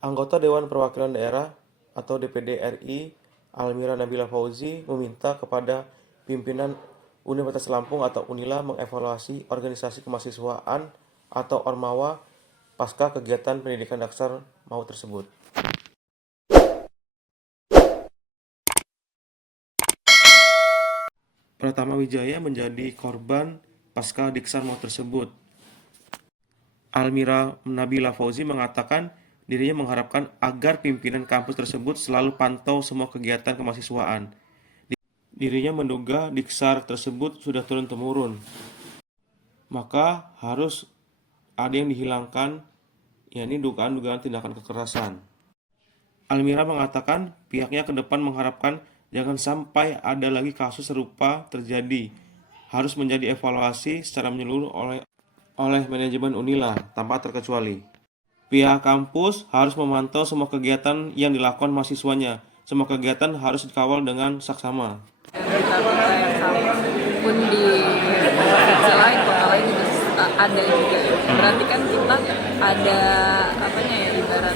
Anggota Dewan Perwakilan Daerah atau DPD RI, Almira Nabila Fauzi, meminta kepada pimpinan Universitas Lampung atau Unila mengevaluasi organisasi kemahasiswaan atau Ormawa pasca kegiatan pendidikan dasar mau tersebut. Pratama Wijaya menjadi korban pasca diksar mau tersebut. Almira Nabila Fauzi mengatakan dirinya mengharapkan agar pimpinan kampus tersebut selalu pantau semua kegiatan kemahasiswaan. Dirinya menduga diksar tersebut sudah turun-temurun, maka harus ada yang dihilangkan, yakni dugaan-dugaan tindakan kekerasan. Almira mengatakan pihaknya ke depan mengharapkan jangan sampai ada lagi kasus serupa terjadi. Harus menjadi evaluasi secara menyeluruh oleh manajemen Unila tanpa terkecuali. Pihak kampus harus memantau semua kegiatan yang dilakukan mahasiswanya. Semua kegiatan harus dikawal dengan saksama. Berita-berita yang sama pun di provinsi lain, kota lain juga ada juga. Berarti kan kita ada apanya ya, ibarat